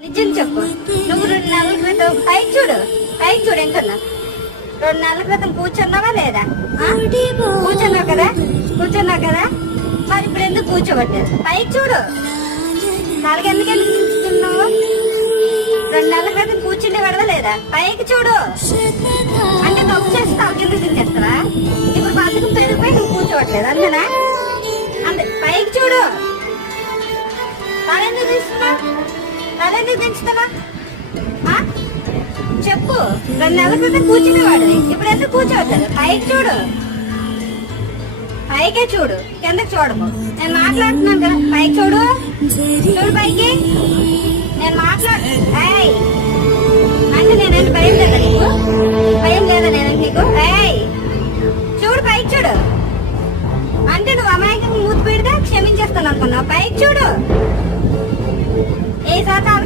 నిజం చెప్పు. నువ్వు 2 నెలల క్రితం పైకి చూడు, పైకి చూడు ఎంతున్నా. 2 నెలల క్రితం కూర్చున్నావా లేదా? కూర్చున్నావు కదా, కూర్చున్నావు కదా. మరి ఇప్పుడు ఎందుకు కూర్చోబట్లేదు? పైకి చూడు. నాలుగు ఎందుకు దించుతున్నావు? 2 నెలల క్రితం కూర్చుండే పడవా లేదా? పైకి చూడు. అంటే తప్పు చేసి తలకెందుకు దించేస్తావా? ఇప్పుడు బతుకు పెరిగిపోయి నువ్వు కూర్చోవట్లేదు అంతేనా? అంతే, పైకి చూడు. తలెందుకు తీస్తున్నావు? తలెందుకు దించుతున్నా? చెప్పు. 2 నెలల క్రితం కూర్చునేవాడు, ఇప్పుడు ఎందుకు కూర్చోవట్లేదు? పైకి చూడు, పైకే చూడు, కిందకి చూడకు. నేను మాట్లాడుతున్నాను కదా, పైకి చూడు. చూడు పైకి. నేను అంటే నేనంటే భయం లేదా నీకు? భయం లేదా నేనంటే నీకు? చూడు, పైకి చూడు. అంటే నువ్వు అమాయకంగా మూతి పెడితే క్షమించేస్తాను అనుకున్నావు. పైకి చూడు. ఏ శాతం